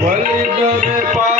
বলি দমে পা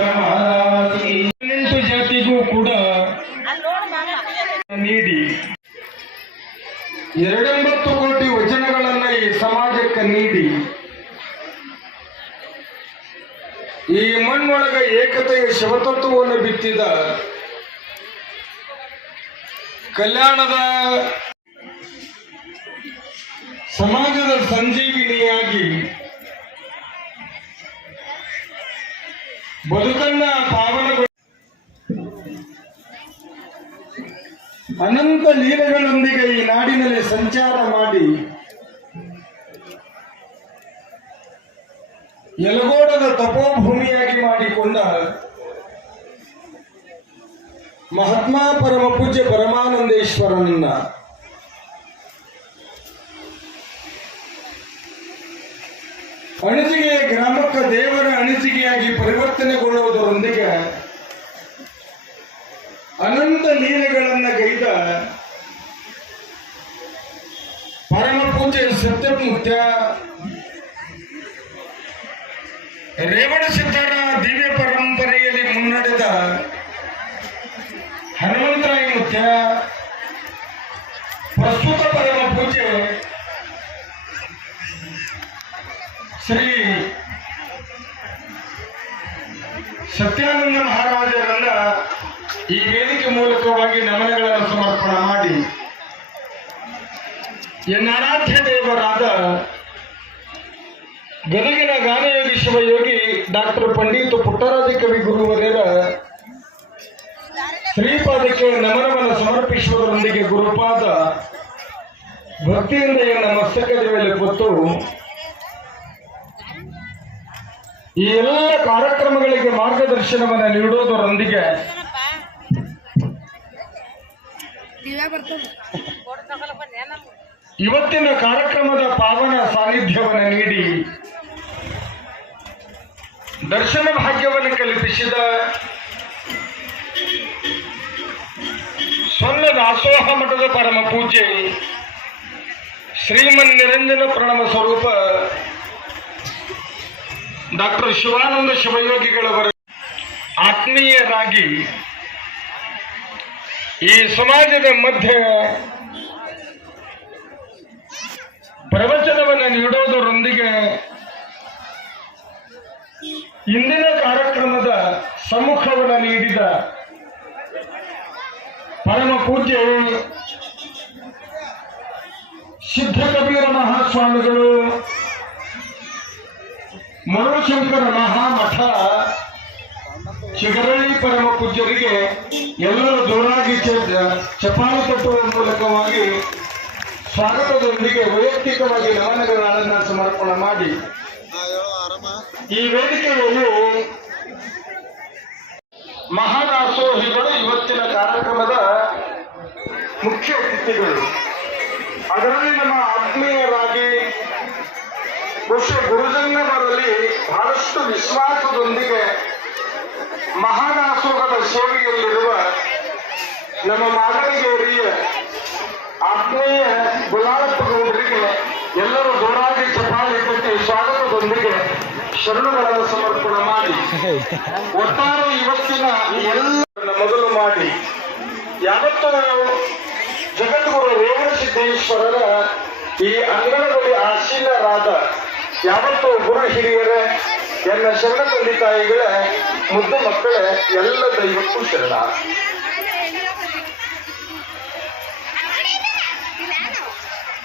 ಹದಿನೆಂಟು ಜಾತಿಗೂ ಕೂಡ ನೀಡಿ. ಎರಡೆಂಬತ್ತು ಕೋಟಿ ವಚನಗಳನ್ನ ಈ ಸಮಾಜಕ್ಕೆ ನೀಡಿ. ಈ ಮಣ್ಣೊಳಗ ಏಕತೆಯ ಶಿವತತ್ವವನ್ನು ಬಿತ್ತಿದ ಕಲ್ಯಾಣದ ಸಮಾಜದ ಸಂಜೀವಿನಿಯಾಗಿ ಬದುಕನ್ನ ಪಾವನಗೊಳಿಸಿ ಅನಂತ ಲೀಲೆಗಳೊಂದಿಗೆ ಈ ನಾಡಿನಲ್ಲಿ ಸಂಚಾರ ಮಾಡಿ ಯಲಗೋಡದ ತಪೋಭೂಮಿಯಾಗಿ ಮಾಡಿಕೊಂಡ ಮಹಾತ್ಮ ಪರಮ ಪೂಜ್ಯ ಪರಮಾನಂದೇಶ್ವರನನ್ನ ಅಣಜಿಗೆ, ಗ್ರಾಮಕ್ಕ ದೇವರ ಅಣಜಿಗೆಯಾಗಿ ಪರಿವರ್ತನೆಗೊಳ್ಳುವುದರೊಂದಿಗೆ ಅನಂತ ಲೀಲೆಗಳನ್ನು ಗೈದ ಪರಮ ಪೂಜ್ಯ ಸತ್ಯಮೂರ್ತ್ಯ ರೇವಣ ಸಿದ್ಧರ ದಿವ್ಯ ಪರಂಪರೆಯಲ್ಲಿ ಮುನ್ನಡೆದ ಹನುಮಂತರಾಯ ಮುತ್ಯ ಪ್ರಸ್ತುತ ಪರಮ ಪೂಜೆ ಶ್ರೀ ಸತ್ಯಾನಂದ ಮಹಾರಾಜರನ್ನ ಈ ವೇದಿಕೆ ಮೂಲಕವಾಗಿ ನಮನಗಳನ್ನು ಸಮರ್ಪಣೆ ಮಾಡಿ ಎನ್ನಾರಾಧ್ಯ ದೇವರಾದ ಗದಗಿನ ಗಾನಯೋಗಿ ಶಿವಯೋಗಿ ಡಾಕ್ಟರ್ ಪಂಡಿತ್ ಪುಟ್ಟರಾಜ ಕವಿ ಗುರುವರ್ಯರ ಶ್ರೀಪಾದಕ್ಕೆ ನಮನವನ್ನು ಸಮರ್ಪಿಸುವುದರೊಂದಿಗೆ ಗುರುಪಾದ ಭಕ್ತಿಯಿಂದ ಮಸ್ತಕದ ಮೇಲೆ ಕೊಟ್ಟು ಈ ಎಲ್ಲ ಕಾರ್ಯಕ್ರಮಗಳಿಗೆ ಮಾರ್ಗದರ್ಶನವನ್ನು ನೀಡೋದರೊಂದಿಗೆ ಇವತ್ತಿನ ಕಾರ್ಯಕ್ರಮದ ಪಾವನ ಸಾನ್ನಿಧ್ಯವನ್ನು ನೀಡಿ ದರ್ಶನ ಭಾಗ್ಯವನ್ನು ಕಲ್ಪಿಸಿದ ಸೊನ್ನ ದಾಸೋಹ ಮಠದ ಪರಮ ಪೂಜೆ ಶ್ರೀಮನ್ ನಿರಂಜನ ಪ್ರಣಮ ಸ್ವರೂಪ ಡಾಕ್ಟರ್ ಶಿವಾನಂದ ಶಿವಯೋಗಿಗಳವರ ಆತ್ಮೀಯರಾಗಿ ಈ ಸಮಾಜದ ಮಧ್ಯೆ ಪ್ರವಚನವನ್ನು ನೀಡೋದರೊಂದಿಗೆ ಇಂದಿನ ಕಾರ್ಯಕ್ರಮದ ಸಮ್ಮುಖವನ್ನು ನೀಡಿದ ಪರಮ ಪೂಜ್ಯ ಸಿದ್ಧಕಬೀರ ಮಹಾಸ್ವಾಮಿಗಳು ಮರುಶಂಕರ ಮಹಾಮಠ ಶಿಗರಳ್ಳಿ ಪರಮ ಪೂಜ್ಯರಿಗೆ ಎಲ್ಲರೂ ಜೋರಾಗಿ ಚಪಾಲು ಕಟ್ಟುವ ಮೂಲಕವಾಗಿ ಸ್ವಾಗತದೊಂದಿಗೆ ವೈಯಕ್ತಿಕವಾಗಿ ನಮನಗಳನ್ನು ಸಮರ್ಪಣೆ ಮಾಡಿ. ಈ ವೇದಿಕೆಯಲ್ಲಿ ಮಹಾದಾಸೋಹಿಗಳು ಇವತ್ತಿನ ಕಾರ್ಯಕ್ರಮದ ಮುಖ್ಯ ಅತಿಥಿಗಳು. ಅದರಲ್ಲಿ ನಮ್ಮ ಆತ್ಮೀಯರಾಗಿ ಬಹುಶಃ ಗುರುಜನ್ನವರಲ್ಲಿ ಬಹಳಷ್ಟು ವಿಶ್ವಾಸದೊಂದಿಗೆ ಮಹಾದಾಸೋಹದ ಸೇವೆಯಲ್ಲಿರುವ ನಮ್ಮ ಮಾದರಿಗೇರಿಯ ಆತ್ಮೀಯ ಗೌಡರಿಗೆ ಎಲ್ಲರೂ ದೂರಾಗಿ ಚಪಾಳಿ ಕಟ್ಟಿ ಸ್ವಾಗತದೊಂದಿಗೆ ಶರಣುಗಳನ್ನು ಸಮರ್ಪಣೆ ಮಾಡಿ. ಒಟ್ಟಾರೆ ಇವತ್ತಿನ ಎಲ್ಲ ಮೊದಲು ಮಾಡಿ. ಯಾವತ್ತೂ ಜಗದ್ಗುರು ರೇವಣ ಸಿದ್ದೇಶ್ವರರ ಈ ಅಂಗಣದಲ್ಲಿ ಆಶೀಲರಾದ ಯಾವತ್ತೂ ಗುರು ಹಿರಿಯರೇ ಎಲ್ಲ ಶರಣ ತಂದೆ ತಾಯಿಗಳ, ಮುದ್ದು ಮಕ್ಕಳೇ, ಎಲ್ಲ ದೈವಕ್ಕೂ ಶರಣ.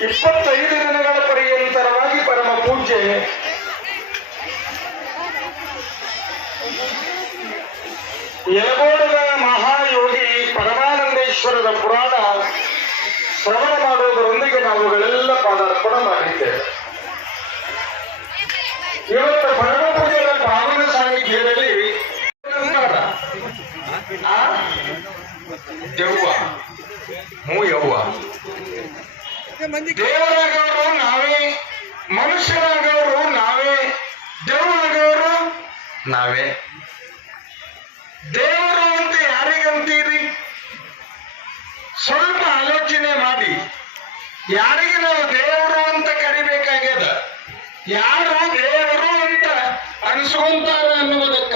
ಇಪ್ಪತ್ತೈದು ದಿನಗಳ ಪರ್ಯಂತರವಾಗಿ ಪರಮ ಪೂಜೆ ಯಲಗೋಡದ ಮಹಾಯೋಗಿ ಪರಮಾನಂದೇಶ್ವರದ ಪುರಾಣ ಶ್ರವಣ ಮಾಡುವುದರೊಂದಿಗೆ ನಾವುಗಳೆಲ್ಲ ಪಾದಾರ್ಪಣ ಮಾಡಿದ್ದೇವೆ ಇವತ್ತು ಪರಮ ಪೂಜೆಯ ಪಾವನ ಸಾನ್ನಿಧ್ಯದಲ್ಲಿ ಆ? ದೆವ್ವ ಹ್ಞೂ ಯವ್ವ. ದೇವರಾಗವರು ನಾವೇ ಮನುಷ್ಯರಾಗವರು ನಾವೇ ದೇವರಾಗವರು ನಾವೇ. ದೇವರು ಅಂತ ಯಾರಿಗಂತೀರಿ ಸ್ವಲ್ಪ ಆಲೋಚನೆ ಮಾಡಿ. ಯಾರಿಗೆ ನಾವು ದೇವರು ಅಂತ ಕರಿಬೇಕಾಗ್ಯದ? ಯಾರು ದೇವರು ಅಂತ ಅನಿಸ್ಕೊಂತಾರ ಅನ್ನುವುದಕ್ಕ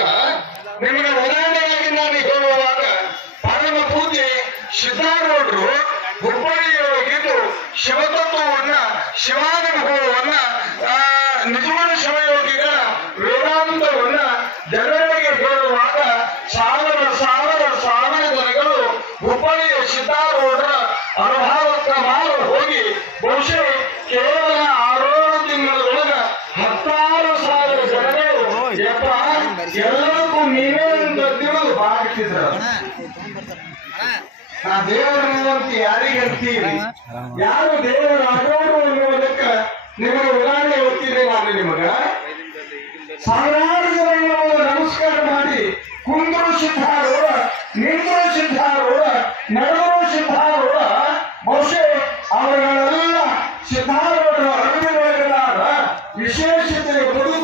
ನಿಮಗೆ ಉದಾಹರಣೆಯಾಗಿ ನಾನು ಹೇಳುವಾಗ ಪರಮ ಪೂಜೆ ಸಿದ್ಧಾರೂಢರು ಹುಬ್ಬಳ್ಳಿಗೆ ಹೋಗಿದ್ದು ಶಿವತತ್ವವನ್ನ ಶಿವಾನುಭವವನ್ನ ನಿಜವಾದ ಶಿವಯೋಗಿಗಳ ವೇದಾಂತವನ್ನ ಜನರಿಗೆ ಹೇಳುವಾಗ ಸಾವಿರ ಸಾವಿರ ಸಾವಿರ ಜನಗಳು ಹುಬ್ಬಳ್ಳಿಯ ಸಿದ್ದಾರೂಢರ ಅನುಭವಕ್ಕೆ ಮಾರು ಹೋಗಿ ಬಹುಶಃ ಕೇವಲ ಆರೋಗ್ಯ ತಿಂಗಳೊಳಗ ಹತ್ತಾರು ಸಾವಿರ ಜನಗಳು ಎಲ್ಲರಿಗೂ ನೀವೇ ಅಂತ ತಿಳಿದು ನಾ ದೇವರನ್ನು ಅಂತ ಯಾರಿಗೆ ಯಾರು ಯಾರು ದೇವರಾಗೋರು ಅನ್ನುವುದಕ್ಕ ನಿಮಗೆ ಉದಾಹರಣೆ ಹೇಳ್ತೀನಿ ನಾನು ನಿಮಗ. ಸಾವಿರಾರು ನಮಸ್ಕಾರ ಮಾಡಿ, ಕುಂದರು ಸಿದ್ಧಾರೂಢ, ನಿಂದ್ರು ಸಿದ್ಧಾರೂಢ, ನಡೆದರು ಸಿದ್ಧಾರೂಢ, ಬಹುಶಃ ಅವರುಗಳೆಲ್ಲ ಸಿದ್ಧಾರ್ಥ ಅರಿವಿನೊಳಗಲಾದ ವಿಶೇಷತೆ ಬದುಕು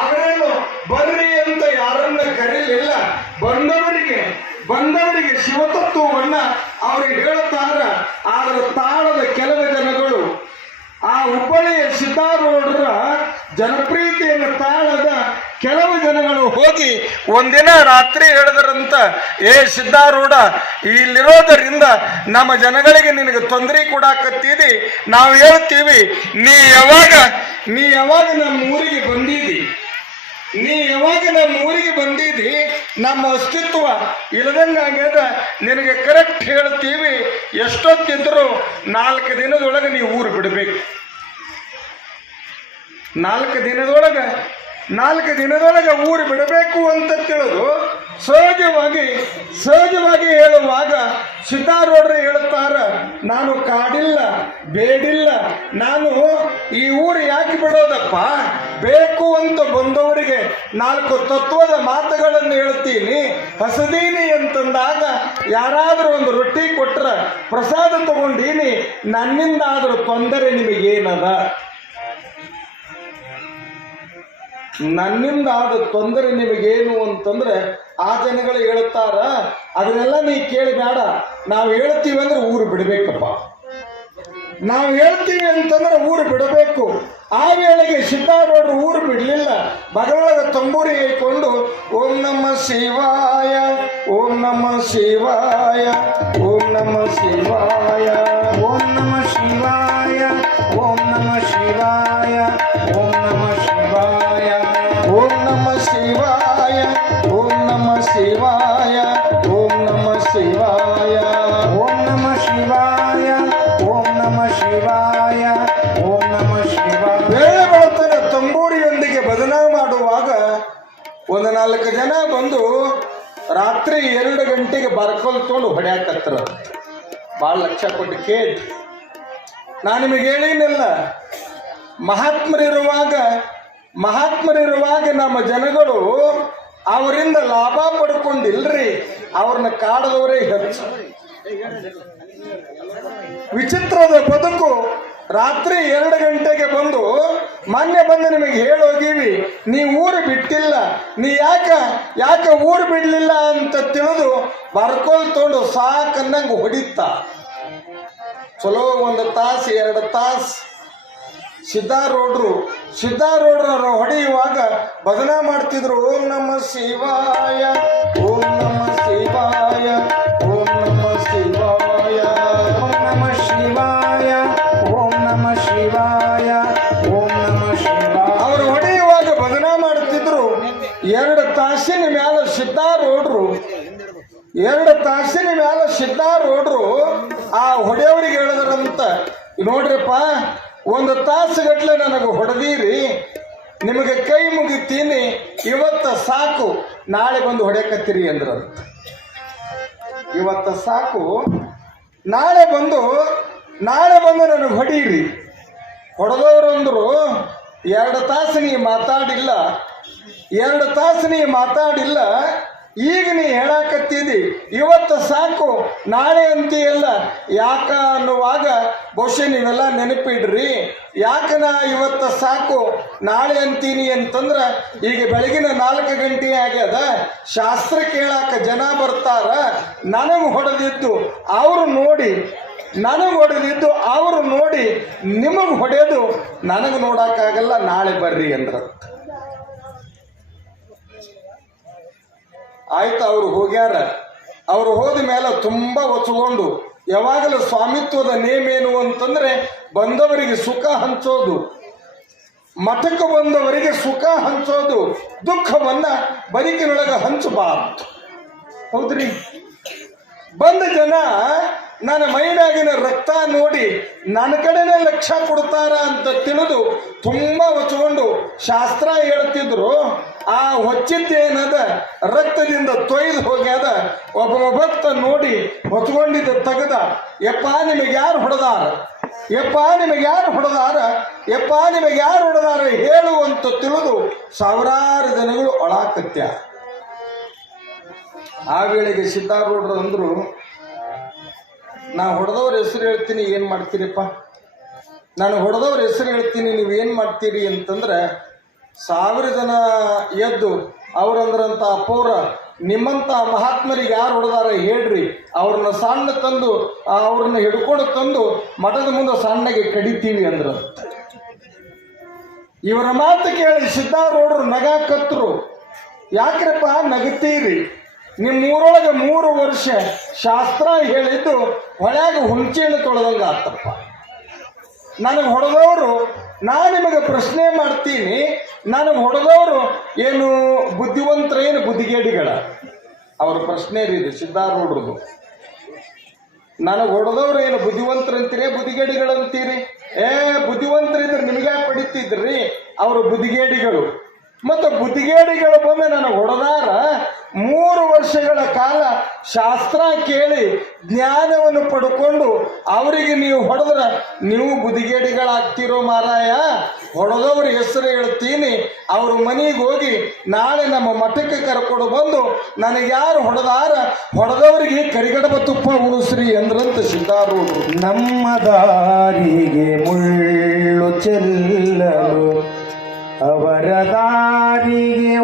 ಅವರೇನು ಬರ್ರಿ ಅಂತ ಯಾರನ್ನ ಕರೀಲಿಲ್ಲ. ಬಂದವರಿಗೆ ಬಂದವರಿಗೆ ಶಿವತತ್ವವನ್ನ ಅವರು ಹೇಳುತ್ತಾರ ಆದ್ರ ತಾಳದ ಕೆಲವು ಜನಗಳು ಆ ಹುಬ್ಬಳ್ಳಿಯ ಸಿತಾರೋಡರ ಜನಪ್ರೀತಿಯನ್ನು ತಾಳದ ಕೆಲವು ಜನಗಳು ಹೋಗಿ ಒಂದಿನ ರಾತ್ರಿ ಹೇಳಿದ್ರಂತ, ಏ ಸಿದ್ಧಾರೂಢ, ಇಲ್ಲಿರೋದರಿಂದ ನಮ್ಮ ಜನಗಳಿಗೆ ನಿನಗೆ ತೊಂದರೆ ಕೊಡಾಕತ್ತೀರಿ ನಾವು ಹೇಳ್ತೀವಿ, ನೀ ಯಾವಾಗ ನೀ ಯಾವಾಗ ನಮ್ಮ ಊರಿಗೆ ನಮ್ಮ ಊರಿಗೆ ಬಂದಿದ್ದಿ, ನಮ್ಮ ಅಸ್ತಿತ್ವ ಇಲ್ಲದಂಗಾಗ್ಯದ ನಿನಗೆ ಕರೆಕ್ಟ್ ಹೇಳ್ತೀವಿ, ಎಷ್ಟೊತ್ತಿದ್ರು ನಾಲ್ಕು ದಿನದೊಳಗೆ ನೀವು ಊರು ಬಿಡಬೇಕು. ನಾಲ್ಕು ದಿನದೊಳಗೆ ನಾಲ್ಕು ದಿನದೊಳಗೆ ಊರು ಬಿಡಬೇಕು ಅಂತ ತಿಳಿದು ಸಹಜವಾಗಿ ಸಹಜವಾಗಿ ಹೇಳುವಾಗ ಸಿದ್ಧಾರೂಢರು ಹೇಳುತ್ತಾರ ನಾನು ಕಾಡಿಲ್ಲ, ಬೇಡಿಲ್ಲ, ನಾನು ಈ ಊರು ಯಾಕೆ ಬಿಡೋದಪ್ಪ? ಬೇಕು ಅಂತ ಬಂದವರಿಗೆ ನಾಲ್ಕು ತತ್ವದ ಮಾತುಗಳನ್ನು ಹೇಳ್ತೀನಿ. ಹಸದೀನಿ ಅಂತಂದಾಗ ಯಾರಾದರೂ ಒಂದು ರೊಟ್ಟಿ ಕೊಟ್ರ ಪ್ರಸಾದ ತಗೊಂಡೀನಿ ನನ್ನಿಂದ ಆದರೂ ತೊಂದರೆ ನಿಮಗೇನದ? ನನ್ನಿಂದ ಆದ ತೊಂದರೆ ನಿಮಗೇನು ಅಂತಂದ್ರೆ ಆ ಜನಗಳು ಹೇಳ್ತಾರ, ಅದನ್ನೆಲ್ಲ ನೀ ಕೇಳಿ ಬೇಡ. ನಾವು ಹೇಳ್ತೀವಿ ಅಂದ್ರೆ ಊರು ಬಿಡಬೇಕಪ್ಪ. ನಾವು ಹೇಳ್ತೀವಿ ಅಂತಂದ್ರೆ ಊರು ಬಿಡಬೇಕು. ಆ ವೇಳೆಗೆ ಸಿದ್ದಾರೂಢರು ಊರು ಬಿಡಲಿಲ್ಲ. ಮಗಳೊಳಗ ತಂಬೂರಿ ಇಟ್ಕೊಂಡು ಓಂ ನಮ ಶಿವಾಯ, ಓಂ ನಮ ಶಿವಾಯ, ಓಂ ನಮ ಶಿವಾಯ, ಓಂ ನಮ ಒಂದು ನಾಲ್ಕು ಜನ ಬಂದು ರಾತ್ರಿ ಎರಡು ಗಂಟೆಗೆ ಬರ್ಕೊಲ್ತೊಂಡು ಹೊಡ್ಯಾಕತ್ರ. ಭಾಳ ಲಕ್ಷ ಕೊಟ್ಟು ಕೇಳಿ. ನಾನು ನಿಮಗೆ ಹೇಳಿನಿಲ್ಲ ಮಹಾತ್ಮರಿರುವಾಗ ಮಹಾತ್ಮರಿರುವಾಗ ನಮ್ಮ ಜನಗಳು ಅವರಿಂದ ಲಾಭ ಪಡ್ಕೊಂಡಿಲ್ರಿ, ಅವ್ರನ್ನ ಕಾಡದವರೇ ಹೆಚ್ಚು. ವಿಚಿತ್ರದ ಬದುಕು ರಾತ್ರಿ ಎರಡು ಗಂಟೆಗೆ ಬಂದು ಮೊನ್ನೆ ಬಂದು ನಿಮಗೆ ಹೇಳೋಗೀವಿ ನೀ ಊರು ಬಿಟ್ಟಿಲ್ಲ. ನೀ ಯಾಕೆ, ಯಾಕ ಊರು ಬಿಡಲಿಲ್ಲ ಅಂತ ತಿಳಿದು ಬರ್ಕೊಲ್ ತೊಗೊಂಡು ಸಾಕನ್ನಂಗೆ ಹೊಡಿತ. ಚಲೋ ಒಂದು ತಾಸು, ಎರಡು ತಾಸು. ಸಿದ್ಧಾರೂಢರು, ಸಿದ್ಧಾರೂಢರನ್ನು ಹೊಡೆಯುವಾಗ ಭಜನ ಮಾಡ್ತಿದ್ರು, ಓಂ ನಮ ಶಿವಾಯ, ಓಂ ನಮ ಶಿವಾಯ. ತಾಸಿನ ಮ್ಯಾಲ ರೋಡ್ರು ಎರಡು ತಾಸಿನ ಮ್ಯಾಲ ರೋಡ್ರು ಆ ಹೊಡೆಯವರಿಗೆ ಹೇಳಿದ್ರಂತ ನೋಡ್ರಪ್ಪ, ಒಂದು ತಾಸುಗಟ್ಲೆ ನನಗೆ ಹೊಡೆದೀರಿ, ನಿಮಗೆ ಕೈ ಮುಗಿತೀನಿ, ಇವತ್ತ ಸಾಕು, ನಾಳೆ ಬಂದು ಹೊಡೆಯಕತ್ತೀರಿ ಅಂದ್ರಂತ ಇವತ್ತ ಸಾಕು, ನಾಳೆ ಬಂದು ನಾಳೆ ಬಂದು ನನಗೆ ಹೊಡೀರಿ. ಹೊಡೆದವರು ಅಂದರು, ಎರಡು ತಾಸು ನೀ ಮಾತಾಡಿಲ್ಲ ಎರಡು ತಾಸು ನೀ ಮಾತಾಡಿಲ್ಲ, ಈಗ ನೀ ಹೇಳಾಕತ್ತಿದಿ, ಇವತ್ತು ಸಾಕು, ನಾಳೆ ಅಂತೀಯಲ್ಲ. ಯಾಕ ಅನ್ನುವಾಗ ಬಹುಶಃ ನೀವೆಲ್ಲ ನೆನಪಿಡ್ರಿ. ಯಾಕ ನಾ ಇವತ್ತು ಸಾಕು, ನಾಳೆ ಅಂತೀನಿ ಅಂತಂದ್ರೆ ಈಗ ಬೆಳಗಿನ ನಾಲ್ಕು ಗಂಟೆ ಆಗ್ಯದ, ಶಾಸ್ತ್ರ ಕೇಳಾಕ ಜನ ಬರ್ತಾರ, ನನಗೆ ಹೊಡೆದಿದ್ದು ಅವರು ನೋಡಿ, ನನಗೆ ಹೊಡೆದಿದ್ದು ಅವರು ನೋಡಿ, ನಿಮಗೆ ಹೊಡೆದು ನನಗೆ ನೋಡೋಕ್ಕಾಗಲ್ಲ, ನಾಳೆ ಬರ್ರಿ ಅಂದ್ರ ಆಯ್ತು ಅವ್ರು ಹೋಗ್ಯಾರ? ಅವ್ರು ಹೋದ ಮೇಲೆ ತುಂಬಾ ಒತ್ತುಕೊಂಡು ಯಾವಾಗಲೂ ಸ್ವಾಮಿತ್ವದ ನೇಮೇನು ಅಂತಂದ್ರೆ ಬಂದವರಿಗೆ ಸುಖ ಹಂಚೋದು. ಮಠಕ್ಕೆ ಬಂದವರಿಗೆ ಸುಖ ಹಂಚೋದು. ದುಃಖವನ್ನ ಬದುಕಿನೊಳಗೆ ಹಂಚಬಾರ್ದು. ಹೌದ್ರಿ? ಬಂದ ಜನ ನನ್ನ ಮೈನಾಗಿನ ರಕ್ತ ನೋಡಿ ನನ್ನ ಕಡೆನೇ ಲಕ್ಷ್ಯ ಕೊಡ್ತಾರ ಅಂತ ತಿಳಿದು ತುಂಬಾ ಹೊಚ್ಕೊಂಡು ಶಾಸ್ತ್ರ ಹೇಳ್ತಿದ್ರು. ಆ ಹೊಚ್ಚಿದ್ದೇನದ? ರಕ್ತದಿಂದ ತೊಯ್ದು ಹೋಗ್ಯದ ಒಬ್ಬ ಭಕ್ತ ನೋಡಿ ಹೊತ್ಕೊಂಡಿದ್ದ ತೆಗೆದ, ಯಪ್ಪ, ನಿಮಗೆ ಯಾರು ಹೊಡೆದಾರ? ಯಪ್ಪ, ನಿಮಗೆ ಯಾರು ಹೊಡೆದಾರ? ಯಪ್ಪ, ನಿಮಗೆ ಯಾರು ಹೊಡೆದಾರ? ಹೇಳುವಂತ ತಿಳಿದು ಸಾವಿರಾರು ಜನಗಳು ಒಳಾಕತ್ಯ ಆ ವೇಳೆಗೆ ಸಿದ್ದಾರೂಢರು ಅಂದ್ರು ನಾ ಹೊಡೆದವ್ರ ಹೆಸರು ಹೇಳ್ತೀನಿ, ಏನು ಮಾಡ್ತೀರಿಪ್ಪ? ನಾನು ಹೊಡೆದವ್ರ ಹೆಸರು ಹೇಳ್ತೀನಿ, ನೀವು ಏನು ಮಾಡ್ತೀರಿ ಅಂತಂದ್ರೆ, ಸಾವಿರ ಜನ ಎದ್ದು ಅವ್ರಂದ್ರಂಥ ಅಪ್ಪವ್ರ ನಿಮ್ಮಂಥ ಮಹಾತ್ಮರಿಗೆ ಯಾರು ಹೊಡೆದಾರ ಹೇಳ್ರಿ. ಅವ್ರನ್ನ ಸಣ್ಣ ತಂದು ಅವ್ರನ್ನ ಹಿಡ್ಕೊಂಡು ತಂದು, ಮಠದ ಮುಂದೆ ಸಣ್ಣಗೆ ಕಡಿತೀವಿ ಅಂದ್ರ ಇವರ ಮಾತು ಕೇಳಿ ಸಿದ್ಧಾರೂಢರು ನಗಾಕತ್ರು ಯಾಕ್ರಪ್ಪ? ನಗತೀರಿ. ನಿಮ್ಮೂರೊಳಗೆ ಮೂರು ವರ್ಷ ಶಾಸ್ತ್ರ ಹೇಳಿದ್ದು ಹೊಳ್ಯಾಗ ಹುಂಚೆಣ್ಣು ತೊಳೆದಂಗ ಆತಪ್ಪ. ನನಗೆ ಹೊಡೆದವರು, ನಾ ನಿಮಗೆ ಪ್ರಶ್ನೆ ಮಾಡ್ತೀನಿ, ನನಗೆ ಹೊಡೆದವರು ಏನು ಬುದ್ಧಿವಂತರ ಏನು ಬುದ್ಧಿಗೇಡಿಗಳ? ಅವ್ರ ಪ್ರಶ್ನೆ ಇದೆ ಸಿದ್ದಾರೂಢರದು ನನಗೆ ಹೊಡೆದವ್ರು ಏನು ಬುದ್ಧಿವಂತರಂತೀರಿ ಬುದ್ಧಿಗೇಡಿಗಳಂತೀರಿ ಏ ಬುದ್ಧಿವಂತರಿದ್ರೆ ನಿಮಗೆ ಪಡಿತಿದ್ರಿ ಅವರು ಬುದ್ಧಿಗೇಡಿಗಳು. ಮತ್ತು ಬುದ್ಧಿಗೇಡಿಗಳು ಬಂದು ನನ್ನ ಹೊಡೆದಾರ ಮೂರು ವರ್ಷಗಳ ಕಾಲ ಶಾಸ್ತ್ರ ಕೇಳಿ ಜ್ಞಾನವನ್ನು ಪಡ್ಕೊಂಡು ಅವರಿಗೆ ನೀವು ಹೊಡೆದ್ರೆ, ನೀವು ಬುದ್ಧಿಗೇಡಿಗಳಾಗ್ತಿರೋ ಮಾರಾಯ? ಹೊಡೆದವ್ರ ಹೆಸರು ಹೇಳ್ತೀನಿ, ಅವ್ರ ಮನೆಗೆ ಹೋಗಿ ನಾಳೆ ನಮ್ಮ ಮಠಕ್ಕೆ ಕರ್ಕೊಂಡು ಬಂದು ನನಗೆ ಯಾರು ಹೊಡೆದಾರ? ಹೊಡೆದವರಿಗೆ ಕರಿಗಡಬ ತುಪ್ಪ ಉಣಿಸ್ರಿ ಅಂದ್ರಂತ ಸಿದ್ಧಾರು ನಮ್ಮ ದಾರಿಗೆ ಮುಳ್ಳು ಚೆಲ್ಲಲು ಅವರ ದಾರಿಗೆ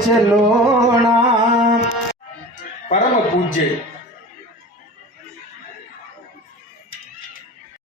ಚೆಲ್ಲೋಣ ಪರಮ ಪೂಜ್ಯ